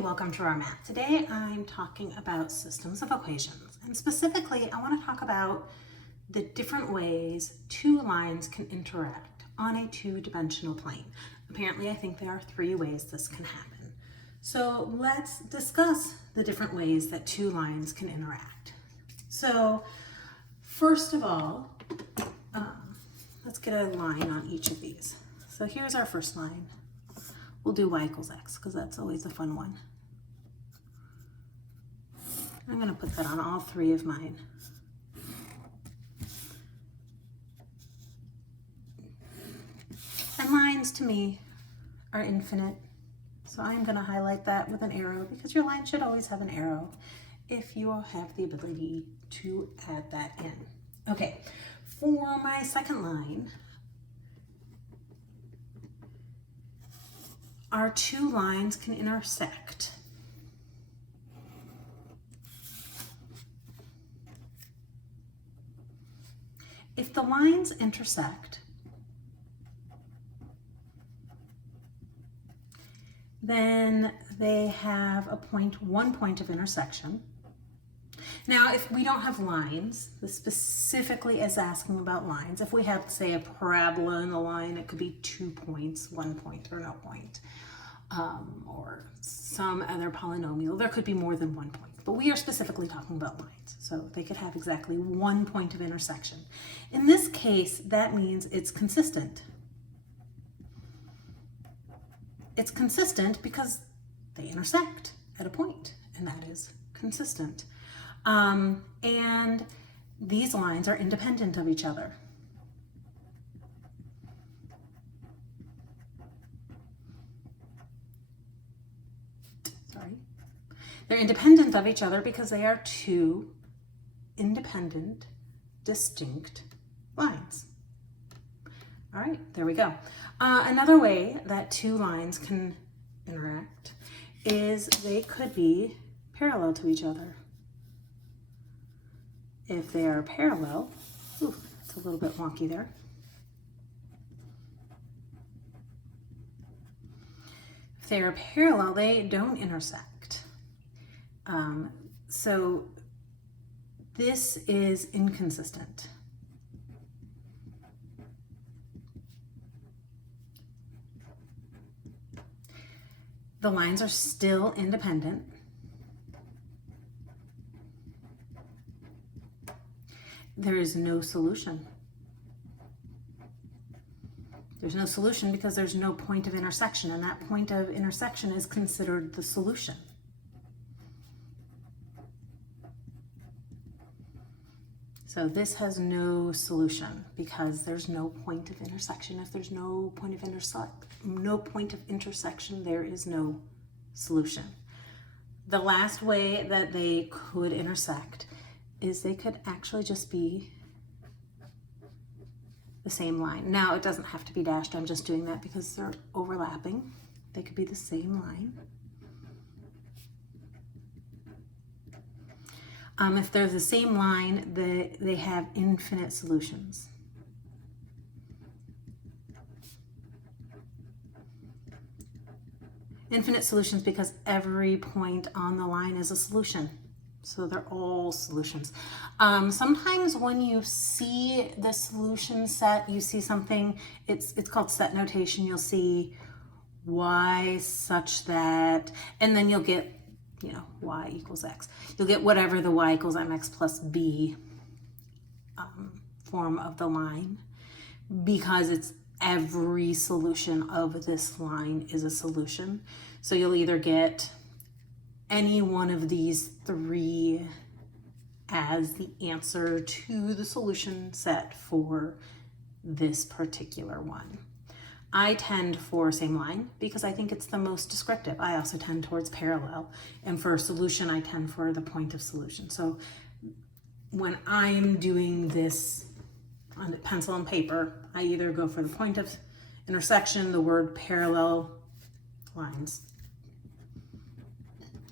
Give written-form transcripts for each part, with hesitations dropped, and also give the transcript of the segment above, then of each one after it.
welcome to our math. Today I'm talking about systems of equations, and specifically I want to talk about the different ways two lines can interact on a two-dimensional plane. Apparently I think there are three ways this can happen. So let's discuss the different ways that two lines can interact. So first of all, let's get a line on each of these. So here's our first line. We'll do y equals x because that's always a fun one. I'm going to put that on all three of mine. And lines to me are infinite, so I'm going to highlight that with an arrow because your line should always have an arrow if you have the ability to add that in. Okay, for my second line, our two lines can intersect. If the lines intersect, then they have one point of intersection. Now, if we don't have lines, this specifically is asking about lines. If we have, say, a parabola in the line, it could be 2 points, 1 point, or no point, or some other polynomial. There could be more than 1 point, but we are specifically talking about lines. So they could have exactly 1 point of intersection. In this case, that means it's consistent. It's consistent because they intersect at a point, and that is consistent. And these lines are independent of each other. They're independent of each other because they are two independent, distinct lines. All right, there we go. Another way that two lines can interact is they could be parallel to each other. If they are parallel, it's a little bit wonky there. If they are parallel, they don't intersect. So this is inconsistent. The lines are still independent. There is no solution. There's no solution because there's no point of intersection, and that point of intersection is considered the solution. So this has no solution because there's no point of intersection. If there's no point of intersection, there is no solution. The last way that they could intersect is they could actually just be the same line. Now, it doesn't have to be dashed. I'm just doing that because they're overlapping. They could be the same line. If they're the same line, they have infinite solutions. Infinite solutions because every point on the line is a solution. So they're all solutions. Sometimes when you see the solution set, you see something, it's called set notation. You'll see y such that, and then you'll get, y equals x. You'll get whatever the y equals mx plus b form of the line, because it's every solution of this line is a solution. So you'll either get any one of these three as the answer to the solution set for this particular one. I tend for same line because I think it's the most descriptive. I also tend towards parallel. And for solution, I tend for the point of solution. So when I'm doing this on pencil and paper, I either go for the point of intersection, the word parallel lines,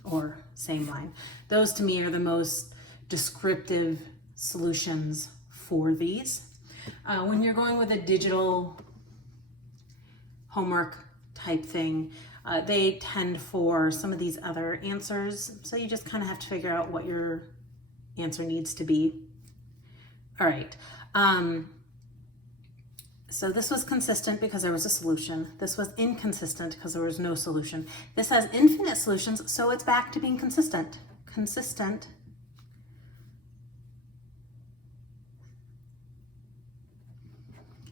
or same line. Those to me are the most descriptive solutions for these. When you're going with a digital homework type thing, They tend for some of these other answers, so you just kind of have to figure out what your answer needs to be. All right. So this was consistent because there was a solution. This was inconsistent because there was no solution. This has infinite solutions, so it's back to being consistent. Consistent.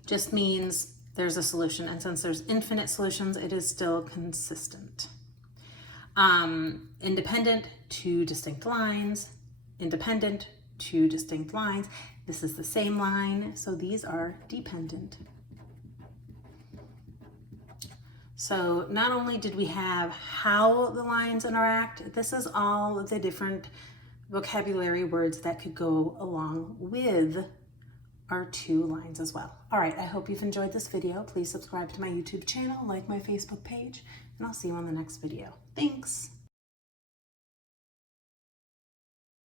Just means there's a solution, and since there's infinite solutions, it is still consistent. Independent, two distinct lines. Independent, two distinct lines. This is the same line, so these are dependent. So not only did we have how the lines interact, this is all of the different vocabulary words that could go along with our two lines as well. All right, I hope you've enjoyed this video. Please subscribe to my YouTube channel, like my Facebook page, and I'll see you on the next video. Thanks.